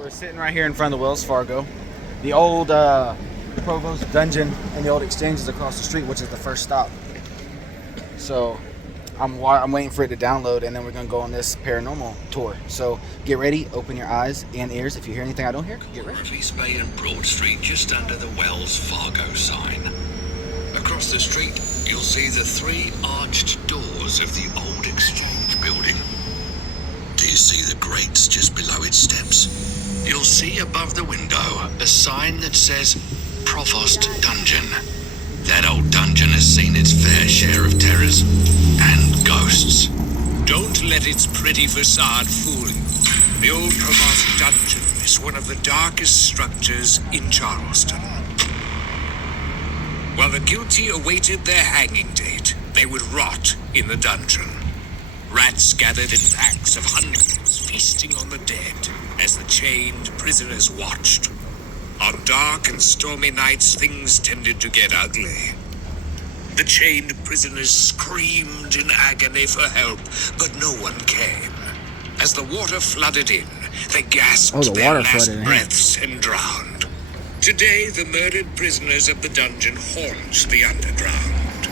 We're sitting right here in front of the Wells Fargo. The old Provost Dungeon and the old Exchange is across the street, which is the first stop. So I'm waiting for it to download, and then we're going to go on this paranormal tour. So get ready, open your eyes and ears. If you hear anything I don't hear, get ready. Murphy's Bay and Broad Street, just under the Wells Fargo sign. Across the street, you'll see the 3 arched doors of the old Exchange building. Do you see the grates just below its steps? You'll see above the window a sign that says Provost Dungeon. That old dungeon has seen its fair share of terrors and ghosts. Don't let its pretty facade fool you. The old Provost Dungeon is one of the darkest structures in Charleston. While the guilty awaited their hanging date, they would rot in the dungeon. Rats gathered in packs of hundreds, feasting on the dead as the chained prisoners watched. On dark and stormy nights, things tended to get ugly. The chained prisoners screamed in agony for help, but no one came. As the water flooded in, they gasped their last breaths and drowned. Today, the murdered prisoners of the dungeon haunt the underground.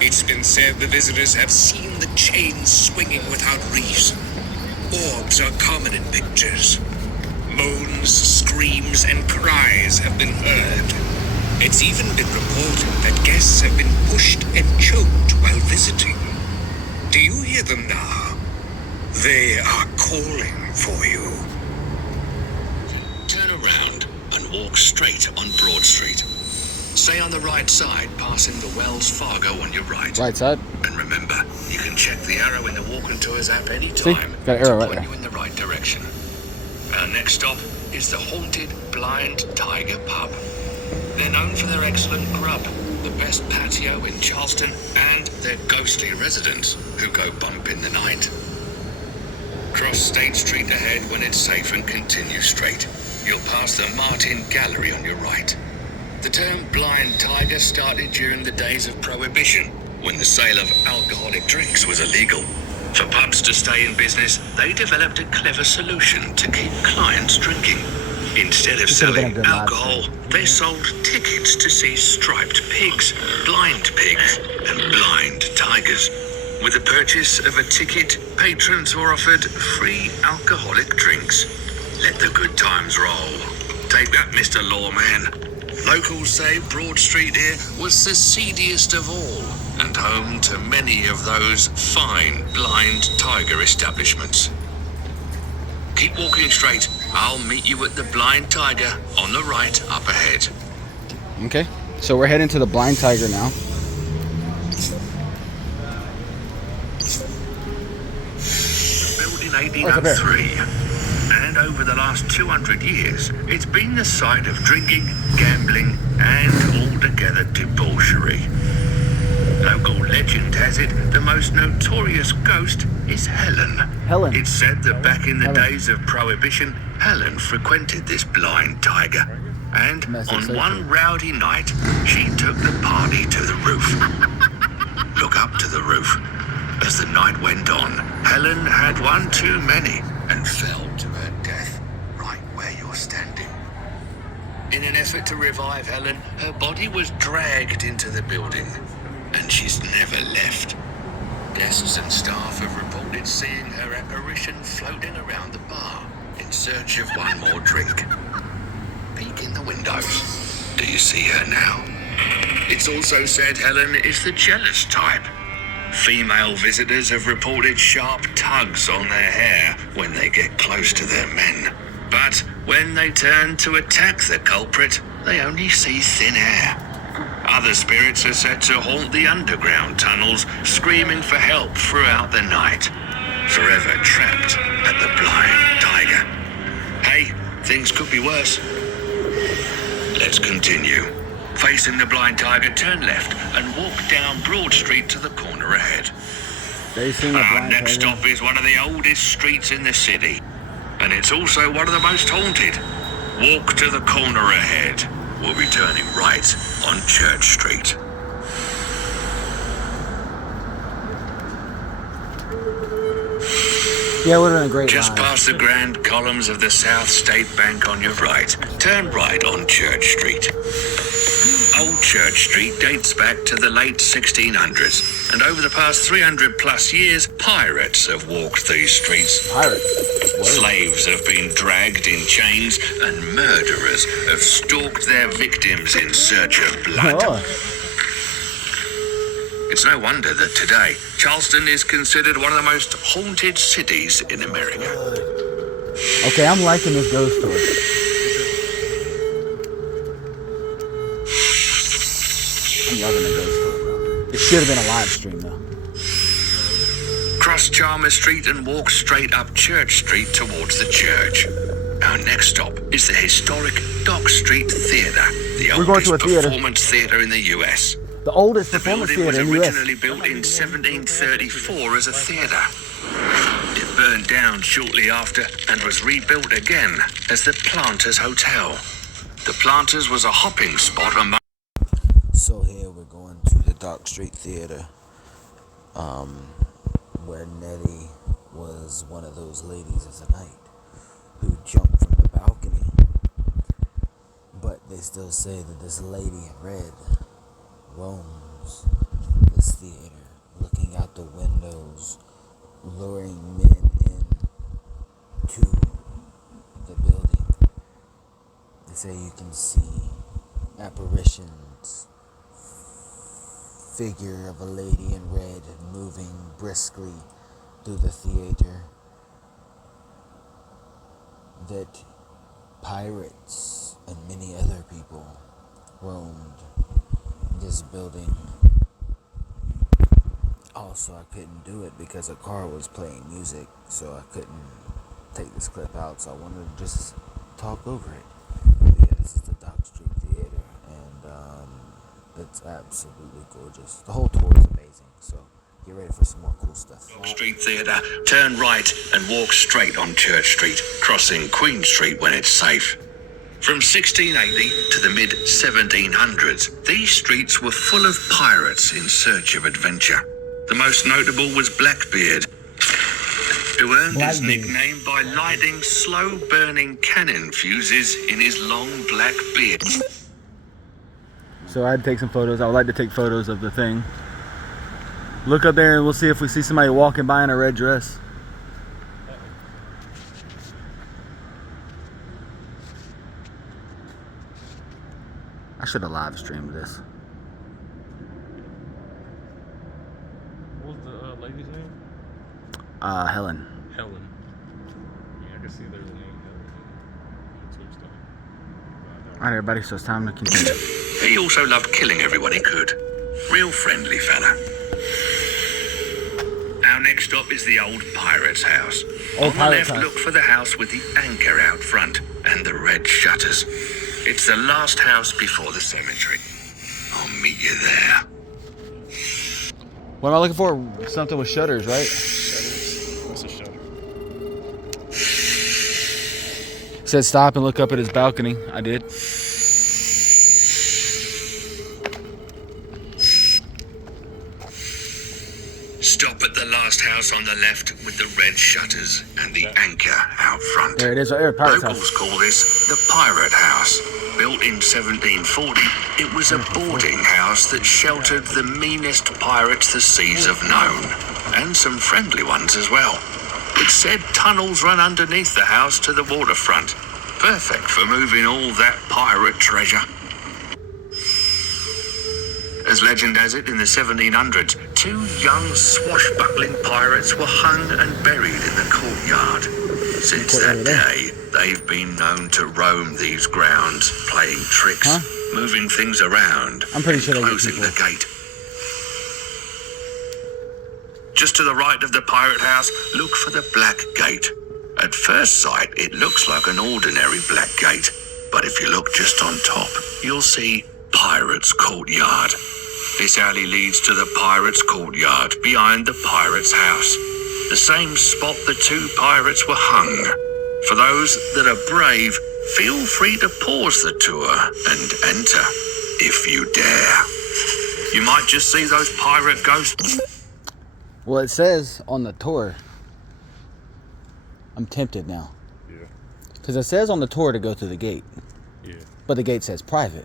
It's been said the visitors have seen the chains swinging without reason. Orbs are common in pictures. Moans, screams, and cries have been heard. It's even been reported that guests have been pushed and choked while visiting. Do you hear them now? They are calling for you. Turn around and walk straight on Broad Street. Stay on the right side, passing the Wells Fargo on your right. Right side. And remember, you can check the arrow in the Walking Tours app anytime got an arrow to right point there. you in the right direction. Our next stop is the haunted Blind Tiger Pub. They're known for their excellent grub, the best patio in Charleston, and their ghostly residents who go bump in the night. Cross State Street ahead when it's safe and continue straight. You'll pass the Martin Gallery on your right. The term blind tiger started during the days of Prohibition, when the sale of alcoholic drinks was illegal. For pubs to stay in business, they developed a clever solution to keep clients drinking. Instead of selling alcohol, they sold tickets to see striped pigs, blind pigs, and blind tigers. With the purchase of a ticket, patrons were offered free alcoholic drinks. Let the good times roll. Take that, Mr. Lawman. Locals say Broad Street here was the seediest of all, and home to many of those fine blind tiger establishments. Keep walking straight. I'll meet you at the Blind Tiger on the right up ahead. Okay, so we're heading to the Blind Tiger now. Built in 1803. And over the last 200 years, it's been the site of drinking, gambling, and altogether debauchery. Local legend has it the most notorious ghost is Helen. Helen. It's said that back in the days of Prohibition, Helen frequented this blind tiger. And on one rowdy night, she took the party to the roof. Look up to the roof. As the night went on, Helen had one too many and fell to her death right where you're standing. In an effort to revive Helen, her body was dragged into the building, and she's never left. Guests and staff have reported seeing her apparition floating around the bar in search of one more drink. Peek in the windows. Do you see her now? It's also said Helen is the jealous type. Female visitors have reported sharp tugs on their hair when they get close to their men. But when they turn to attack the culprit, they only see thin air. Other spirits are said to haunt the underground tunnels, screaming for help throughout the night. Forever trapped at the Blind Tiger. Hey, things could be worse. Let's continue. Facing the Blind Tiger, turn left and walk down Broad Street to the corner ahead. Our next stop is one of the oldest streets in the city, and it's also one of the most haunted. Walk to the corner ahead. We'll be turning right on Church Street. Yeah, it would have been a great Just line. past the grand columns of the South State Bank on your right, turn right on Church Street. Old Church Street dates back to the late 1600s, and over the past 300 plus years, pirates have walked these streets. Pirates. Slaves have been dragged in chains, and murderers have stalked their victims in search of blood. Oh. It's no wonder that today, Charleston is considered one of the most haunted cities in America. Okay, I'm liking this ghost story. I'm loving the ghost story, bro. It should have been a live stream, though. Cross Chalmers Street and walk straight up Church Street towards the church. Our next stop is the historic Dock Street Theatre, the We're going to a oldest theater. performance theatre in the U.S. The oldest The performance building was theater in the U.S. originally built in 1734 as a theatre. It burned down shortly after and was rebuilt again as the Planters Hotel. The Planters was a hopping spot among... So here we're going to the Dock Street Theater, where Nettie was one of those ladies of the night who jumped from the balcony. But they still say that this lady in red roams this theater, looking out the windows, luring men in to the building. They say you can see apparitions, figure of a lady in red moving briskly through the theater, that pirates and many other people roamed this building. Also, I couldn't do it because a car was playing music, so I couldn't take this clip out, so I wanted to just talk over it. But yeah, this is the Dock Street Theater, and it's absolutely gorgeous. The whole tour is amazing, so get ready for some more cool stuff. Dock Street Theatre, turn right and walk straight on Church Street, crossing Queen Street when it's safe. From 1680 to the mid-1700s, these streets were full of pirates in search of adventure. The most notable was Blackbeard, who earned his nickname by lighting slow-burning cannon fuses in his long black beard. So I had to take some photos. I would like to take photos of the thing. Look up there and we'll see if we see somebody walking by in a red dress. I should have live streamed this. What was the lady's name? Helen. Helen. Yeah, I can see there's a name Helen. That's what it's done. Alright everybody, so it's time to continue. He also loved killing everyone he could. Real friendly fella. Our next stop is the old pirate's house. Old On the pirate's left, house. look for the house with the anchor out front and the red shutters. It's the last house before the cemetery. I'll meet you there. What am I looking for? Something with shutters, right? What's a shutter? It said stop and look up at his balcony. I did. Stop at the last house on the left with the red shutters and the anchor out front. There it is, right there, pirate's Locals house. call this the Pirate House. Built in 1740, it was a boarding house that sheltered the meanest pirates the seas have known, and some friendly ones as well. It's said tunnels run underneath the house to the waterfront. Perfect for moving all that pirate treasure. As legend has it, in the 1700s, two young swashbuckling pirates were hung and buried in the courtyard. Since that day, they've been known to roam these grounds, playing tricks, moving things around, I'm pretty and sure they get closing people. the gate. Just to the right of the pirate house, look for the black gate. At first sight, it looks like an ordinary black gate, but if you look just on top, you'll see Pirate's Courtyard. This alley leads to the Pirate's Courtyard behind the Pirate's house, the same spot the two pirates were hung. For those that are brave, feel free to pause the tour and enter, if you dare. You might just see those pirate ghosts. Well, it says on the tour I'm tempted now. Yeah. Because it says on the tour to go through the gate. Yeah. But the gate says private.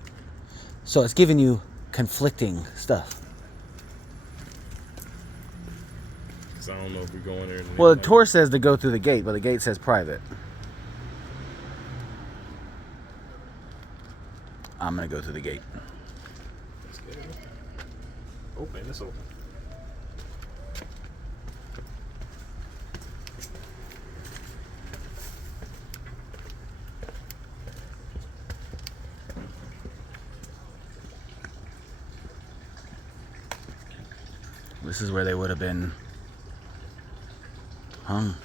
So it's giving you conflicting stuff. So I don't know if we go in there. And Well, the tour says to go through the gate, but the gate says private. I'm going to go through the gate. Let's get it. Open. It's open. This is where they would have been hung.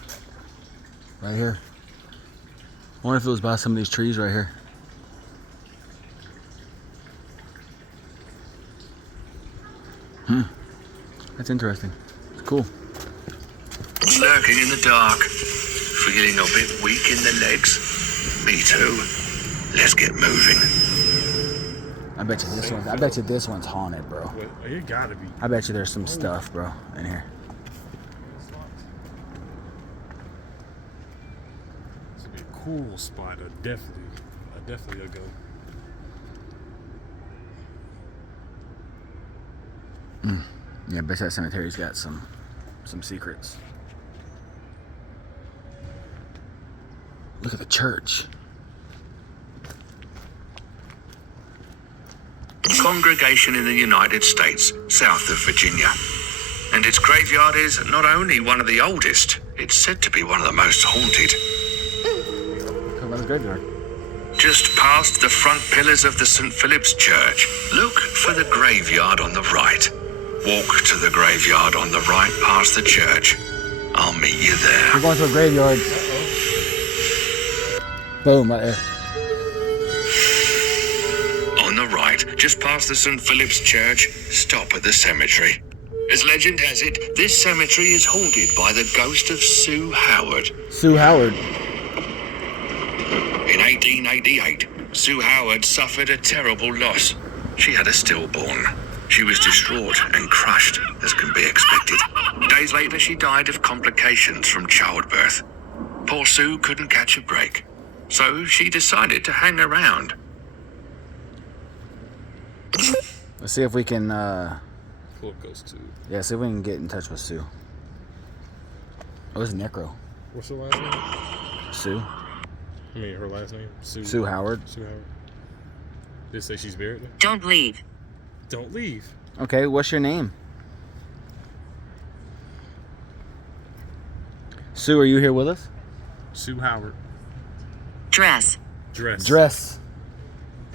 Right here. I wonder if it was by some of these trees right here. That's interesting. It's cool. Lurking in the dark, feeling a bit weak in the legs. Me too. Let's get moving. I bet you this one's haunted, bro. Well, it gotta be. I bet you there's some stuff, bro, in here. This would be a cool spot. I definitely will go. Yeah, I bet that cemetery's got some secrets. Look at the church. Congregation in the United States, south of Virginia. And its graveyard is not only one of the oldest, it's said to be one of the most haunted. Come on, the graveyard. Just past the front pillars of the St. Philip's Church, look for the graveyard on the right. Walk to the graveyard on the right past the church. I'll meet you there. We're going to a graveyard. Boom, right there. On the right, just past the St. Philip's Church, stop at the cemetery. As legend has it, this cemetery is haunted by the ghost of Sue Howard. Sue Howard. In 1888, Sue Howard suffered a terrible loss. She had a stillborn. She was distraught and crushed, as can be expected. Days later, she died of complications from childbirth. Poor Sue couldn't catch a break, so she decided to hang around. Let's see if we can, Pull up goes to. yeah, see if we can get in touch with Sue. Oh, it's Necro. What's her last name? Sue. I mean, her last name? Sue Howard. Sue Howard. Did it say she's buried there? Don't leave. Don't leave. Okay, what's your name? Sue, are you here with us? Sue Howard. Dress. Dress. Dress.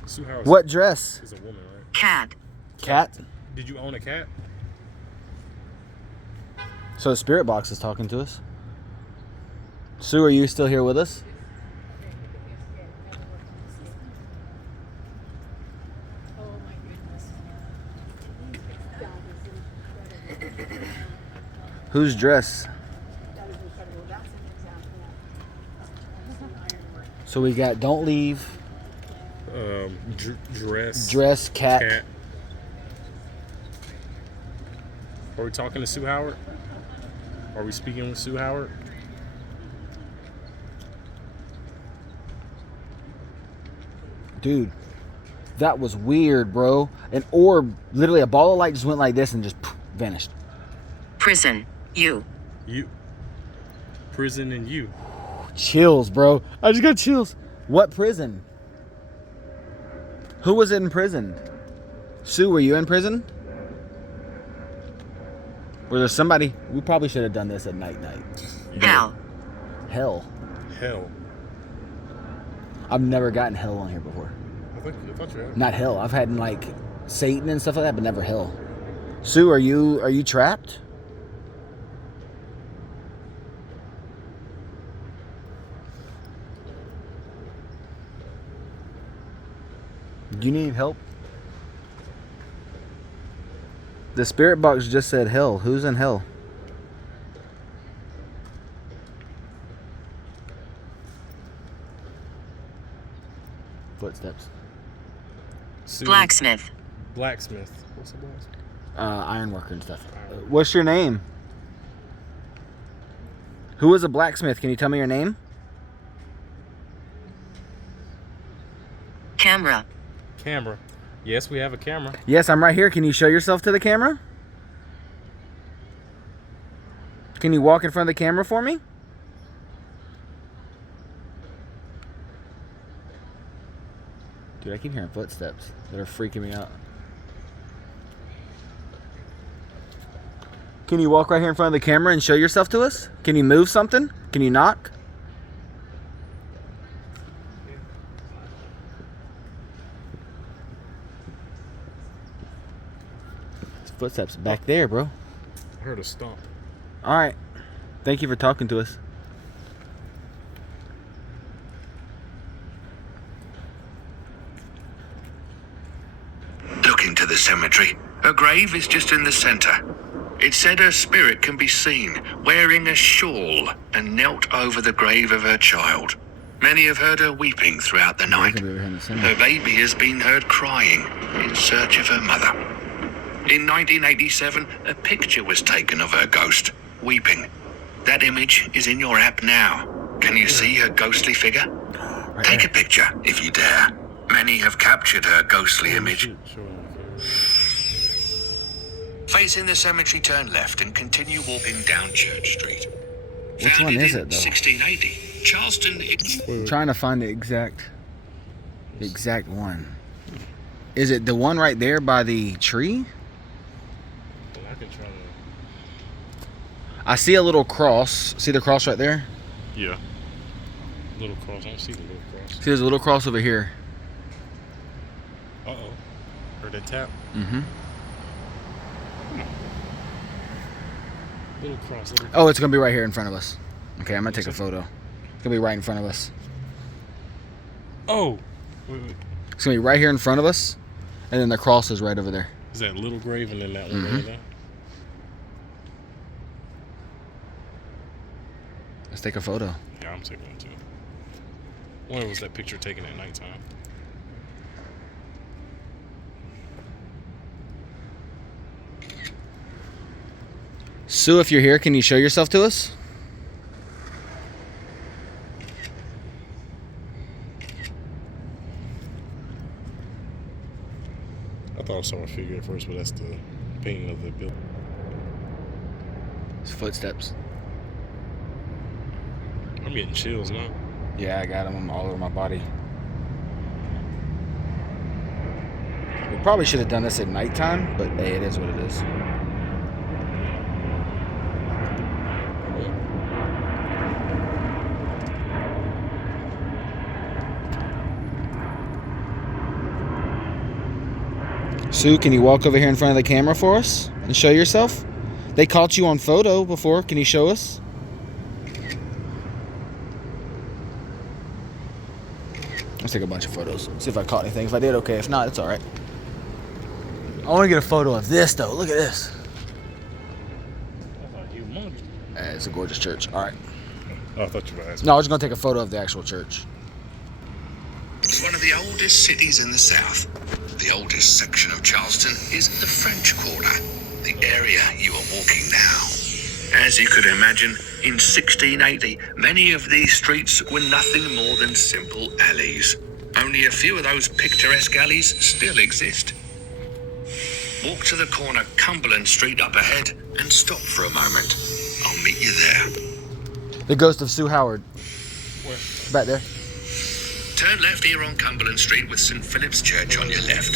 Sue Howard. What dress? Is a woman, right? Cat. Cat? Did you own a cat? So the spirit box is talking to us. Sue, are you still here with us? Whose dress? So we got don't leave, Dress. cat. Are we talking to Sue Howard? Are we speaking with Sue Howard? Dude, that was weird, bro. An orb, literally a ball of light just went like this and just vanished. Prison. You. You. Prison and you. Chills, bro. I just got chills. What prison? Who was in prison? Sue, were you in prison? Was there somebody? We probably should have done this at night. Hell. Hell. Hell. I've never gotten hell on here before. I thought you had. Not hell. I've had like Satan and stuff like that, but never hell. Sue, are you trapped? Do you need help? The spirit box just said hell. Who's in hell? Footsteps. Sue. Blacksmith. Blacksmith. What's a blacksmith? Ironworker and stuff. What's your name? Who is a blacksmith? Can you tell me your name? Camera. Camera. Yes, we have a camera. Yes, I'm right here. Can you show yourself to the camera? Can you walk in front of the camera for me? Dude, I keep hearing footsteps that are freaking me out. Can you walk right here in front of the camera and show yourself to us? Can you move something? Can you knock? Footsteps back there, bro. I heard a stomp. All right. Thank you for talking to us. Look into the cemetery. Her grave is just in the center. It said her spirit can be seen wearing a shawl and knelt over the grave of her child. Many have heard her weeping throughout the night. Her baby has been heard crying in search of her mother. In 1987, a picture was taken of her ghost, weeping. That image is in your app now. Can you see her ghostly figure? Take a picture, if you dare. Many have captured her ghostly image. Facing the cemetery, turn left and continue walking down Church Street. Which one is it, though? 1680, Charleston... I'm trying to find the exact one. Is it the one right there by the tree? I can try to... I see a little cross. See the cross right there? Yeah. Little cross. I don't see the little cross. See, there's a little cross over here. Uh-oh. Heard that tap? Mm-hmm. Little cross. Little cross. Oh, it's going to be right here in front of us. Okay, I'm going to take a photo. It's going to be right in front of us. Oh! Wait. It's going to be right here in front of us. And then the cross is right over there. Is that little grave and then that one right there? Let's take a photo. Yeah, I'm taking one too. When was that picture taken at nighttime? Sue, if you're here, can you show yourself to us? I thought I saw a figure at first, but that's the painting of the building. It's footsteps. I'm getting chills now. Yeah, I got them all over my body. We probably should have done this at nighttime, but hey, it is what it is. Sue, can you walk over here in front of the camera for us and show yourself? They caught you on photo before. Can you show us? Let's take a bunch of photos. See if I caught anything. If I did, okay. If not, it's all right. I want to get a photo of this, though. Look at this. It's a gorgeous church. All right. Oh, I thought you were asking. No, I was going to take a photo of the actual church. It's one of the oldest cities in the south. The oldest section of Charleston is the French Quarter, the area you are walking now. As you could imagine, in 1680, many of these streets were nothing more than simple alleys. Only a few of those picturesque alleys still exist. Walk to the corner Cumberland Street up ahead and stop for a moment. I'll meet you there. The ghost of Sue Howard. Where? Back there. Turn left here on Cumberland Street with St. Philip's Church on your left.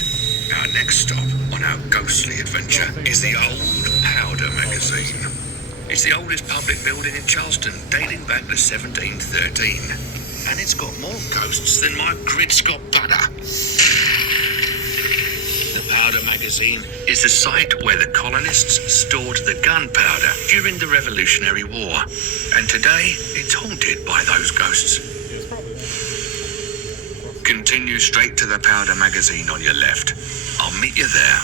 Our next stop on our ghostly adventure is the old Powder magazine. It's the oldest public building in Charleston, dating back to 1713. And it's got more ghosts than my grits got butter. The Powder magazine is the site where the colonists stored the gunpowder during the Revolutionary War. And today, it's haunted by those ghosts. Continue straight to the Powder magazine on your left. I'll meet you there.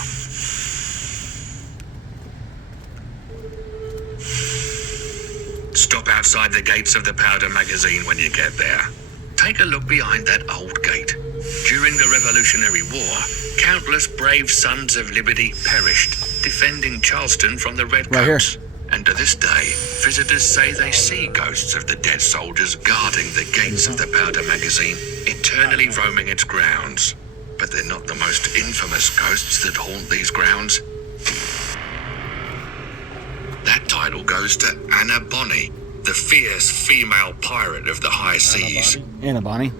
Stop outside the gates of the Powder magazine when you get there. Take a look behind that old gate. During the Revolutionary War, countless brave sons of liberty perished, defending Charleston from the Redcoats. And to this day, visitors say they see ghosts of the dead soldiers guarding the gates of the powder magazine, eternally roaming its grounds. But they're not the most infamous ghosts that haunt these grounds. That title goes to Anna Bonny, the fierce female pirate of the high seas. Anna Bonny.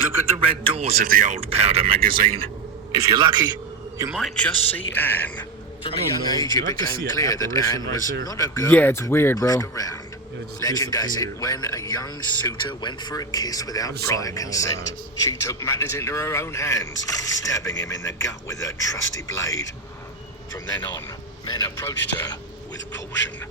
Look at the red doors of the old powder magazine. If you're lucky, you might just see Anne. From a young age, it became clear that Anne was not a girl. Yeah, it's weird, bro. Legend has it, when a young suitor went for a kiss without prior consent, she took matters into her own hands, stabbing him in the gut with her trusty blade. From then on, men approached her with caution.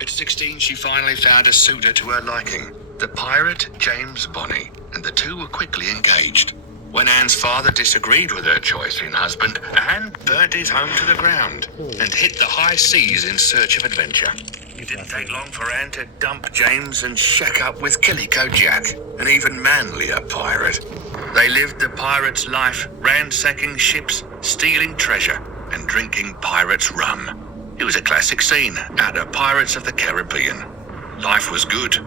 At 16, she finally found a suitor to her liking, the pirate James Bonny, and the two were quickly engaged. When Anne's father disagreed with her choice in husband, Anne burnt his home to the ground and hit the high seas in search of adventure. It didn't take long for Anne to dump James and shack up with Calico Jack, an even manlier pirate. They lived the pirate's life, ransacking ships, stealing treasure, and drinking pirate's rum. It was a classic scene out of Pirates of the Caribbean. Life was good,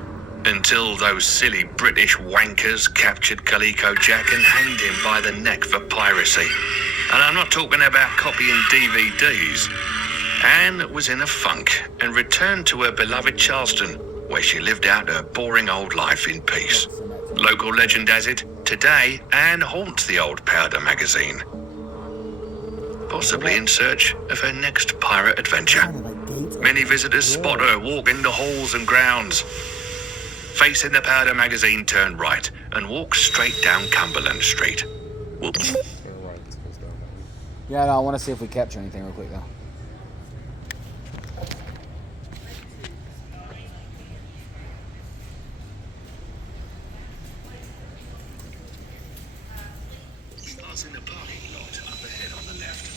until those silly British wankers captured Calico Jack and hanged him by the neck for piracy. And I'm not talking about copying DVDs. Anne was in a funk and returned to her beloved Charleston, where she lived out her boring old life in peace. Local legend has it, today Anne haunts the old powder magazine, possibly in search of her next pirate adventure. Many visitors spot her walking the halls and grounds. Facing the powder magazine, turn right and walk straight down Cumberland Street. Whoops. Yeah, no, I want to see if we capture anything real quick though. Starts in the parking lot up ahead on the left.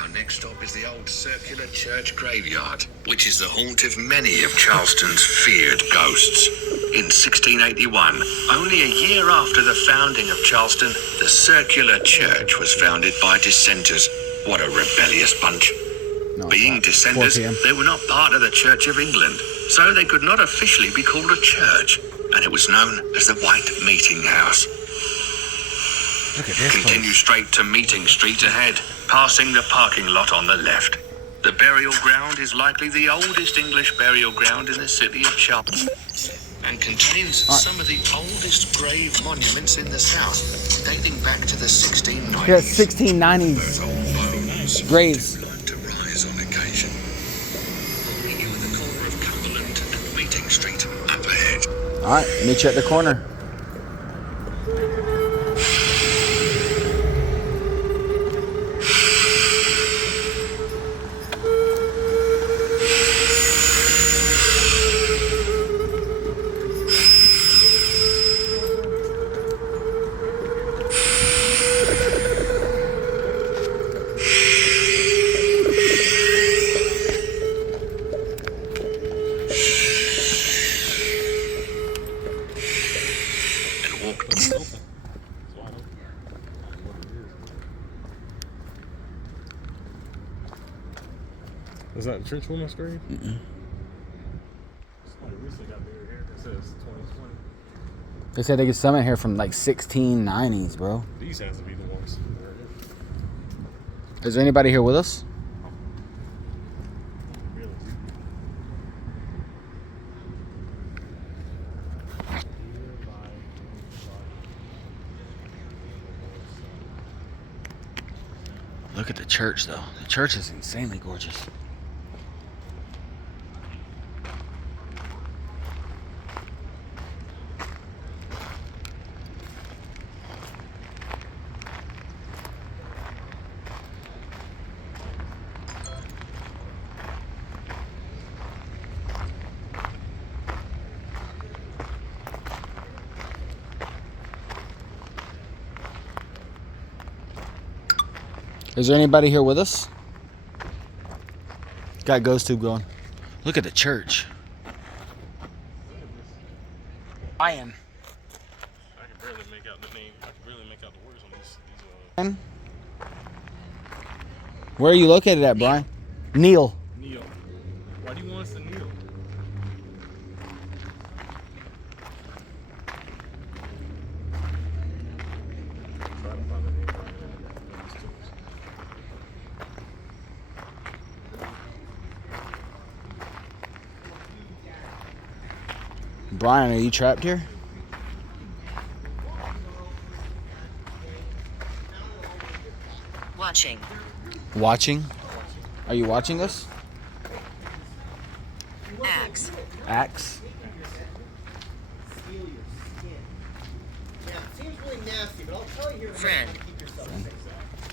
Our next stop is the old circular church graveyard, which is the haunt of many of Charleston's feared ghosts. In 1681, only a year after the founding of Charleston, the circular church was founded by dissenters. What a rebellious bunch. No, Being dissenters, they were not part of the Church of England, so they could not officially be called a church, and it was known as the White Meeting House. Look at this Continue place. straight to Meeting Street ahead, passing the parking lot on the left. The burial ground is likely the oldest English burial ground in the city of Charleston, and contains some of the oldest grave monuments in the South, dating back to the 1690s. Yeah, 1690s. Those old bones Graves. like to rise on occasion. We'll meet you at the corner of Cumberland and Meeting Street, up ahead. Alright, meet you at the corner. Is that the trench woman's grave? Mm-mm. Somebody recently got buried here. It says 2020. They said they could summon here from like 1690s, bro. These has to be the ones. Is there anybody here with us? Look at the church, though. The church is insanely gorgeous. Is there anybody here with us? Got ghost tube going. Look at the church. I am. I can barely make out the name. I can barely make out the words on these Where are you located at, Brian? Neil. Neil. Why do you want us to kneel? Try to find the name. Brian, are you trapped here? Watching. Watching? Are you watching us? Axe. Axe? Seems really nasty, but I'll tell you here in a Friend. minute how to keep yourself safe.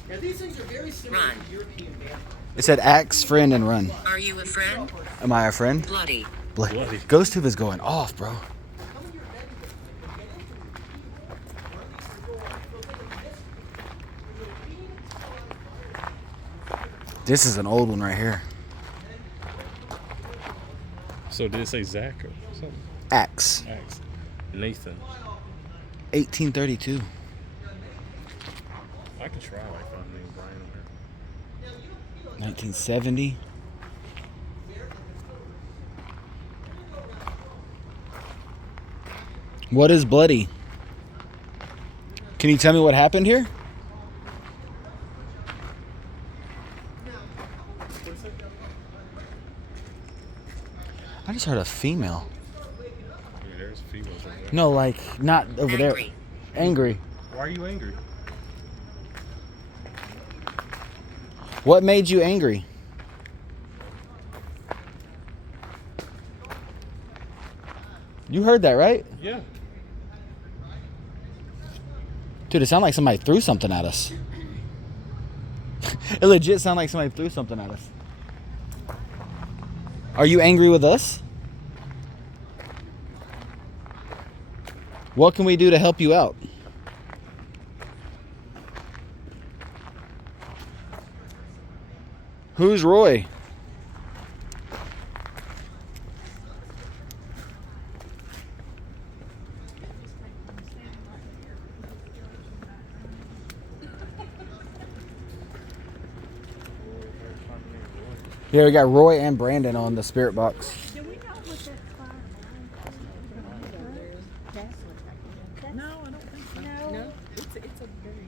Now these things are very similar Run. to European vampires. It said axe, friend, and run. Are you a friend? Am I a friend? Bloody. Bloody. Ghost Tube is going off, bro. This is an old one right here. So did it say Zach or something? Axe. Axe. Nathan. 1832. I could try like find the name Brian over here. 1970. What is bloody? Can you tell me what happened here? I just heard a female. Yeah, there's females over there. No, like not over there. Angry. Angry. Why are you angry? What made you angry? You heard that, right? Yeah. Dude, it sounded like somebody threw something at us. It legit sounded like somebody threw something at us. Are you angry with us? What can we do to help you out? Who's Roy? Yeah, we got Roy and Brandon on the spirit box. Do we know what that fire was? No, I don't think so. No, it's a very.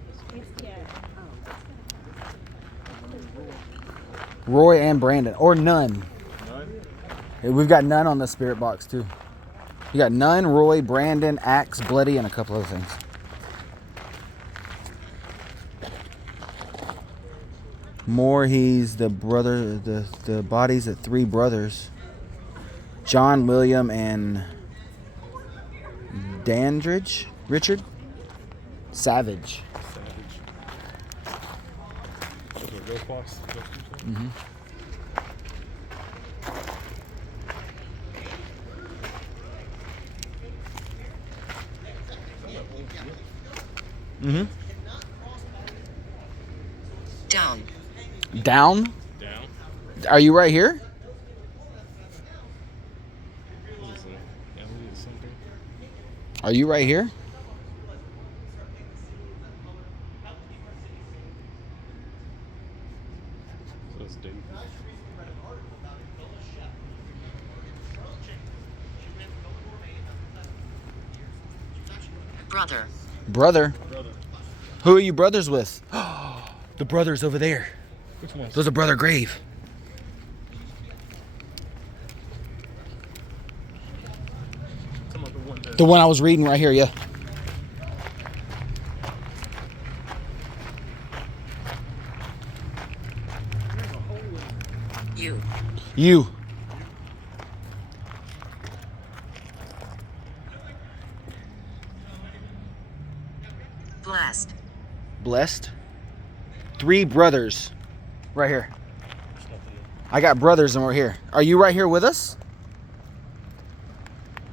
Roy and Brandon, or none. None? Hey, we've got none on the spirit box too. You got none, Roy, Brandon, Axe, Bloody, and a couple other things. More, he's the brother, the bodies of three brothers. John, William, and Dandridge? Richard? Savage. Ghost box? Mm-hmm. Mm-hmm. Down. Down? Down? Are you right here? What is that? Elliot something? Are you right here? So it's Dave. Brother. Brother. Brother. Who are you brothers with? The brothers over there. Which one? Those are Brother Grave. Come on, the one that. The one I was reading right here, yeah. You. You. Blessed. Blessed. Three brothers. Right here. I got brothers and we're here. Are you right here with us?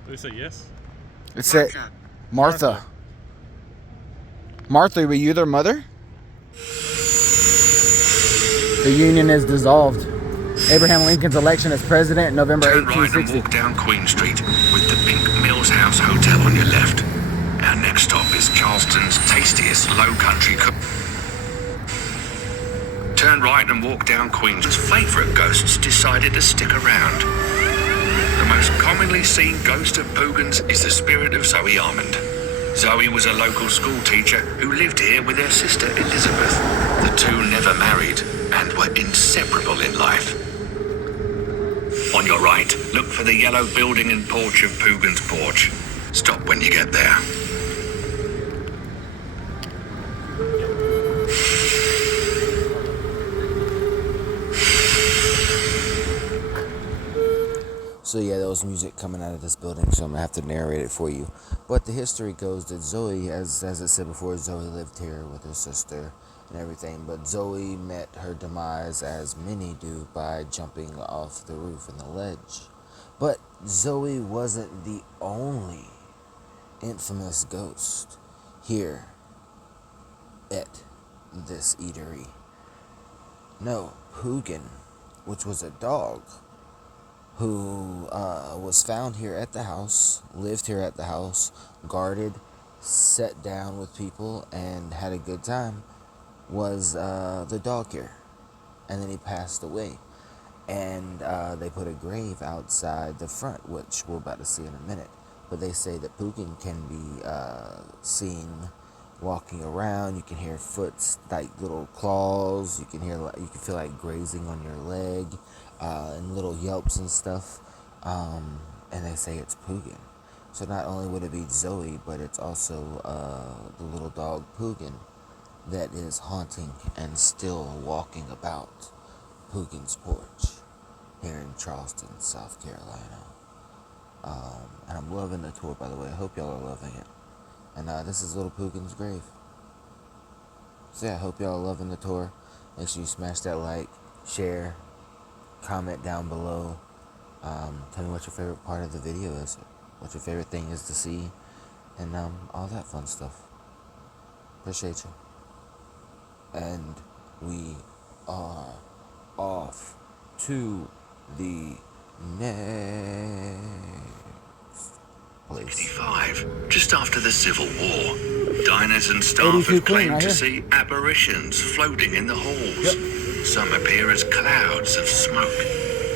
Did they say yes? It said Martha. Martha, were you their mother? The union is dissolved. Abraham Lincoln's election as president, November Turn right and 1860. walk down Queen Street with the Pink Mills House Hotel on your left. Our next stop is Charleston's tastiest low country cook. turned right and walked down Queen's favourite ghosts decided to stick around. The most commonly seen ghost of Poogan's is the spirit of Zoe Armand. Zoe was a local school teacher who lived here with her sister Elizabeth. The two never married and were inseparable in life. On your right, look for the yellow building and porch of Poogan's porch. Stop when you get there. So yeah, there was music coming out of this building, so I'm gonna have to narrate it for you. But the history goes that Zoe, as I said before, Zoe lived here with her sister and everything. But Zoe met her demise, as many do, by jumping off the roof and the ledge. But Zoe wasn't the only infamous ghost here at this eatery. No, Poogan, which was a dog, who was found here at the house, lived here at the house, guarded, sat down with people, and had a good time, was the dog here. And then he passed away. And they put a grave outside the front, which we're about to see in a minute. But they say that Poogan can be seen walking around. You can hear foots, like little claws. You can feel like grazing on your leg. And little yelps and stuff, and they say it's Poogan. So not only would it be Zoe, but it's also the little dog Poogan that is haunting and still walking about Poogan's porch here in Charleston, South Carolina. And I'm loving the tour, by the way. I hope y'all are loving it. And this is little Poogan's grave. So yeah, I hope y'all are loving the tour. Make sure you smash that like, share, comment down below. Tell me what your favorite part of the video is, what your favorite thing is to see, and all that fun stuff. Appreciate you. And we are off to the next place. 85, just after the Civil War. Diners and staff have claimed to see apparitions floating in the halls. Yep. Some appear as clouds of smoke.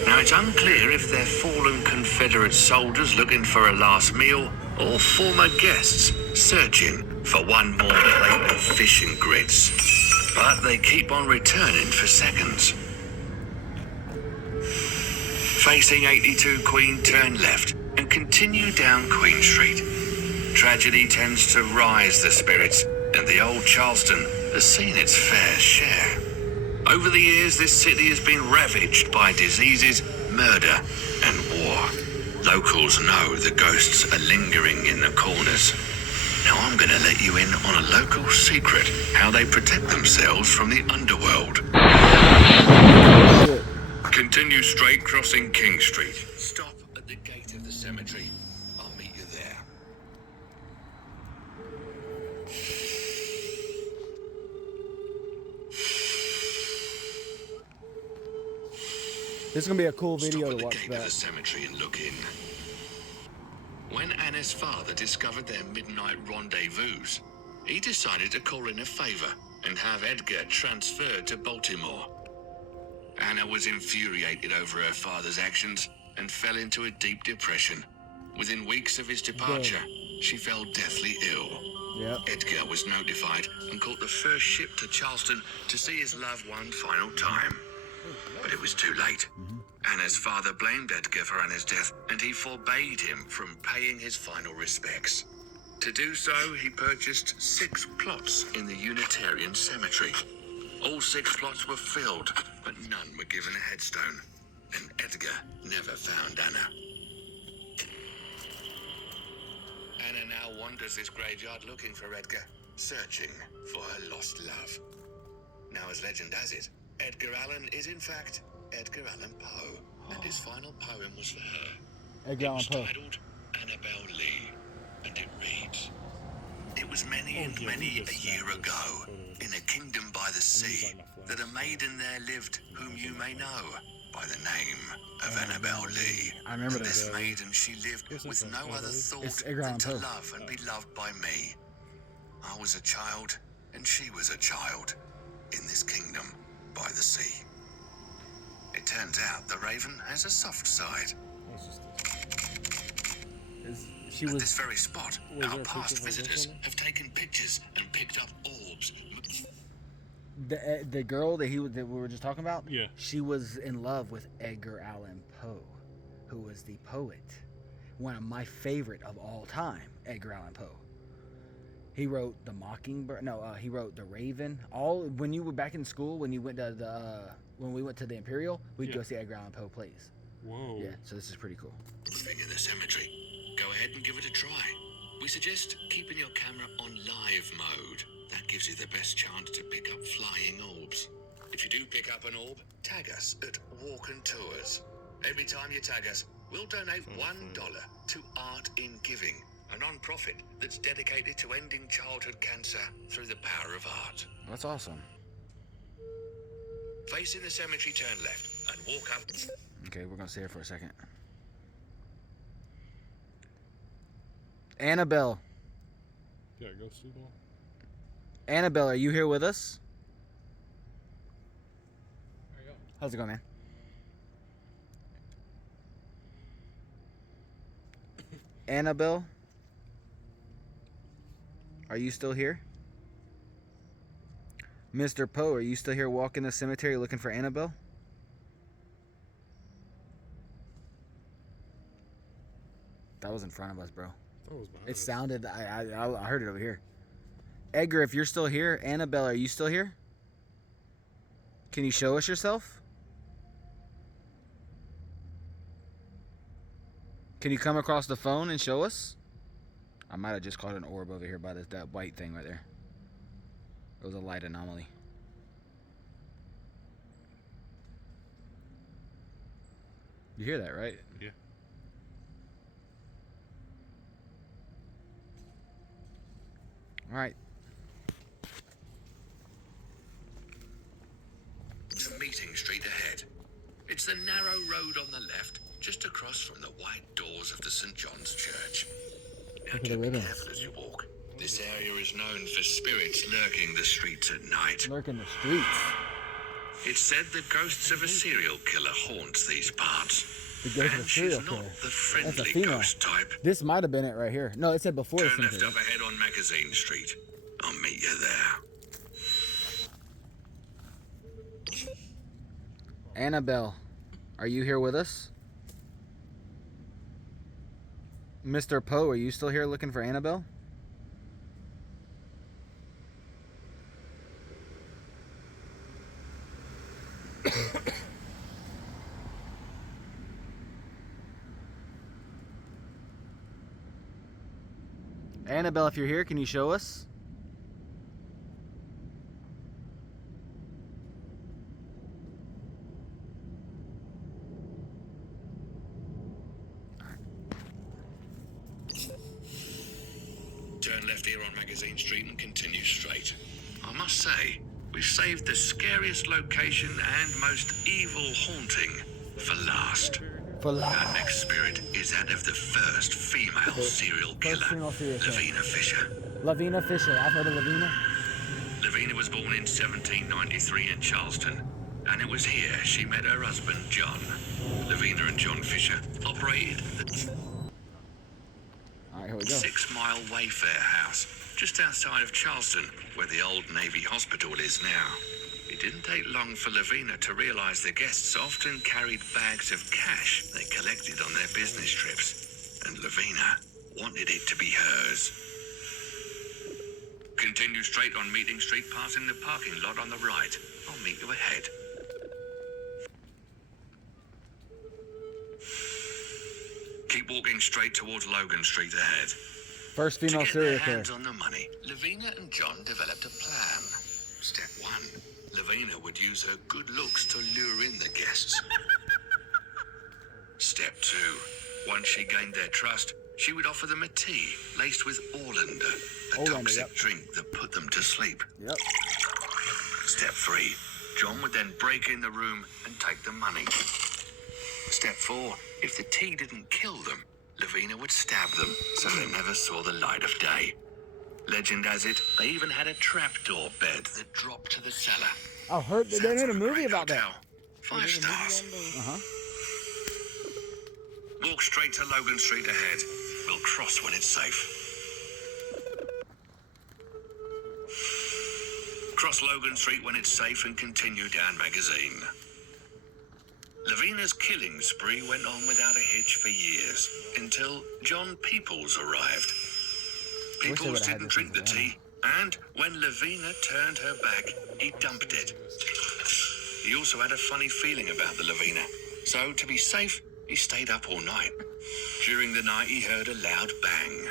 Now, it's unclear if they're fallen Confederate soldiers looking for a last meal or former guests searching for one more plate of fish and grits. But they keep on returning for seconds. Facing 82 Queen, turn left and continue down Queen Street. Tragedy tends to rise the spirits, and the old Charleston has seen its fair share. Over the years, this city has been ravaged by diseases, murder, and war. Locals know the ghosts are lingering in the corners. Now I'm gonna let you in on a local secret, how they protect themselves from the underworld. Continue straight, crossing King Street. Stop at the gate of the cemetery. I'll meet you there. This is gonna be a cool video to watch. Stop at the gate of the cemetery and look in. When Anna's father discovered their midnight rendezvous, he decided to call in a favor and have Edgar transferred to Baltimore. Anna was infuriated over her father's actions and fell into a deep depression. Within weeks of his departure, she fell deathly ill. Yep. Edgar was notified and caught the first ship to Charleston to see his loved one final time. But it was too late. Anna's father blamed Edgar for Anna's death, and he forbade him from paying his final respects. To do so, he purchased 6 plots in the Unitarian cemetery. All 6 plots were filled, but none were given a headstone, and Edgar never found Anna. Anna now wanders this graveyard looking for Edgar, searching for her lost love. Now, as legend has it, Edgar Allan is in fact Edgar Allan Poe, and his final poem was for her. Edgar Allan Poe. Titled Annabel Leigh, and it reads, "It was many and many a year ago, in a kingdom by the sea, that a maiden there lived whom you may know by the name of Annabel Leigh. I remember and that. this maiden she lived with no other thought than to love and be loved by me. I was a child, and she was a child. In this kingdom, by the sea. It turns out the raven has a soft side. That's just She At was this very spot, Was there our a past picture of this visitors one? have taken pictures and picked up orbs. the girl that we were just talking about. Yeah. She was in love with Edgar Allan Poe, who was the poet, one of my favorite of all time. Edgar Allan Poe. He wrote The Mockingbird. No, he wrote The Raven. All when you were back in school, when you went to when we went to the Imperial, we'd go see Edgar Allan Poe plays. Whoa. Yeah, so this is pretty cool. Thing in the cemetery. Go ahead and give it a try. We suggest keeping your camera on live mode. That gives you the best chance to pick up flying orbs. If you do pick up an orb, tag us at Walk and Tours. Every time you tag us, we'll donate $1 to Art in Giving, a non-profit that's dedicated to ending childhood cancer through the power of art. That's awesome. Facing the cemetery, turn left and walk up. Okay, we're gonna stay here for a second. Annabelle. Yeah, go see one. Annabelle, are you here with us? There you go. How's it going, man? Annabelle? Are you still here? Mr. Poe, are you still here walking the cemetery looking for Annabelle? That was in front of us, bro. That was behind It us. sounded, I heard it over here. Edgar, if you're still here, Annabelle, are you still here? Can you show us yourself? Can you come across the phone and show us? I might have just caught an orb over here by that white thing right there. It was a light anomaly. You hear that, right? Yeah. All right. To Meeting Street ahead. It's the narrow road on the left, just across from the white doors of the St. John's Church. Now, Look at the do be ribbons. careful as you walk. This area is known for spirits lurking the streets at night. Lurking the streets. It's said the ghosts of a serial killer haunts these parts. The ghost of a And serial she's not killer. the That's a friendly female. ghost type. This might have been it right here. No, it said before the Turn left cemetery. up ahead on Magazine Street. I'll meet you there. Annabelle, are you here with us? Mr. Poe, are you still here looking for Annabelle? Annabelle, if you're here, can you show us? Turn left here on Magazine Street and continue straight. I must say, we've saved the scariest location and most evil haunting for last. For Our life. next spirit is that of the first female serial killer, female serial killer. Lavinia Fisher. Lavina Fisher. I've heard of Lavina. Lavinia was born in 1793 in Charleston, and it was here she met her husband, John. Lavinia and John Fisher operated the All right, here we go. 6 Mile Wayfair House, just outside of Charleston, where the old Navy Hospital is now. It didn't take long for Lavinia to realize the guests often carried bags of cash they collected on their business trips, and Lavinia wanted it to be hers. Continue straight on Meeting Street, passing the parking lot on the right. I'll meet you ahead. Keep walking straight towards Logan Street ahead. First To female get serial their killer. hands on the money, Lavinia and John developed a plan. Step 1. Lavinia would use her good looks to lure in the guests. Step 2. Once she gained their trust, she would offer them a tea laced with Orlander, a Orlander, toxic yep. drink that put them to sleep. Yep. Step 3. John would then break in the room and take the money. Step 4. If the tea didn't kill them, Lavinia would stab them so they never saw the light of day. Legend has it, they even had a trapdoor bed that dropped to the cellar. I heard that they made a movie about that. Hotel. 5 stars. Walk straight to Logan Street ahead. We'll cross when it's safe. Cross Logan Street when it's safe and continue down Magazine. Lavina's killing spree went on without a hitch for years, until John Peoples arrived. Peoples didn't drink the tea, and when Lavina turned her back, he dumped it. He also had a funny feeling about the Lavina, so to be safe, he stayed up all night. During the night, he heard a loud bang.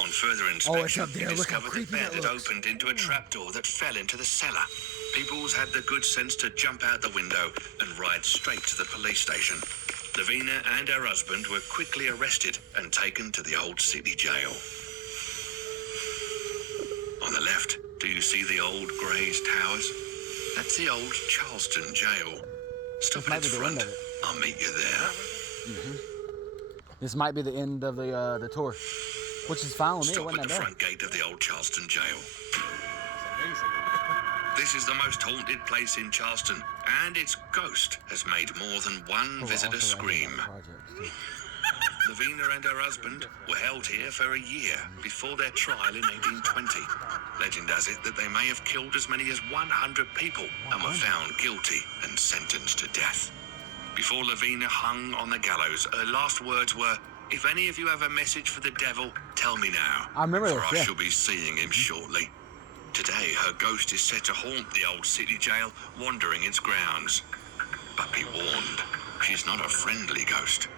On further inspection, he discovered the bed had opened into a trapdoor that fell into the cellar. Peoples had the good sense to jump out the window and ride straight to the police station. Lavina and her husband were quickly arrested and taken to the old city jail. On the left, do you see the old glazed towers? That's the old Charleston jail. Stop at its front. I'll meet you there. This might be the end of the tour, which is fine with me. Stop at the front gate of the old Charleston jail. This is the most haunted place in Charleston, and its ghost has made more than one visitor scream. Lavina and her husband were held here for a year before their trial in 1820. Legend has it that they may have killed as many as 100 people and were found guilty and sentenced to death. Before Lavina hung on the gallows, her last words were, "If any of you have a message for the devil, tell me now, I remember for this, I shall be seeing him shortly." Today, her ghost is said to haunt the old city jail, wandering its grounds. But be warned, she's not a friendly ghost.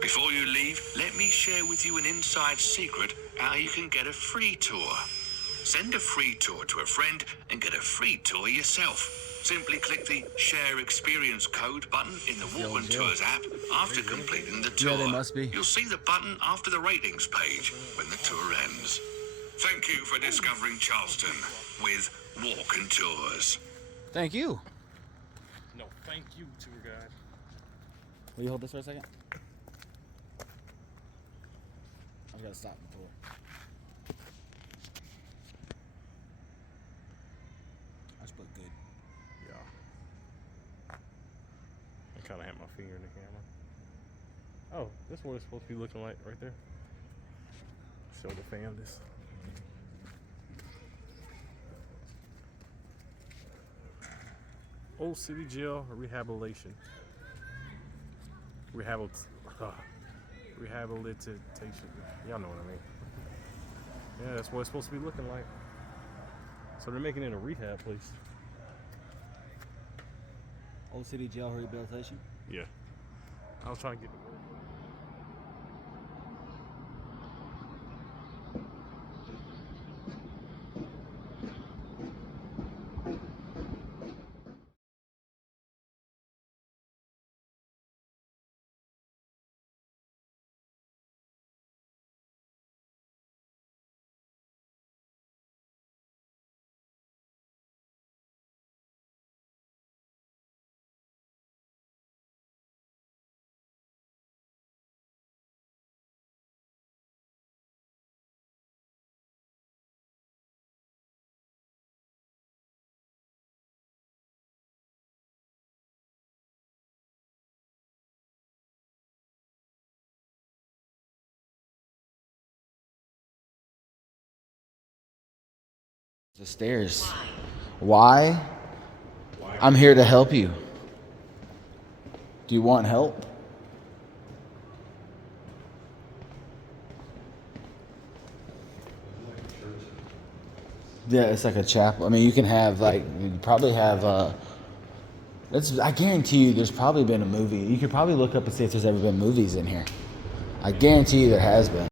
Before you leave, let me share with you an inside secret how you can get a free tour. Send a free tour to a friend and get a free tour yourself. Simply click the Share Experience Code button in the Walk and Tours app after completing the tour. Yeah, they must be. You'll see the button after the ratings page when the tour ends. Thank you for discovering Charleston with Walk and Tours. Thank you. No, thank you, tour guide. Will you hold this for a second? I've got to stop the tour. I just put good. Yeah. I kind of had my finger in the camera. Oh, this is what it's supposed to be looking like right there. Show the fam this. Old City Jail Rehabilitation. Rehabilitation. Y'all know what I mean. Yeah, that's what it's supposed to be looking like. So they're making it a rehab place. Old City Jail Rehabilitation? Yeah. I was trying to get the word. The stairs. Why? I'm here to help you. Do you want help? Yeah, it's like a chapel. I mean, you can have you probably have I guarantee you there's probably been a movie. You could probably look up and see if there's ever been movies in here. I guarantee you there has been.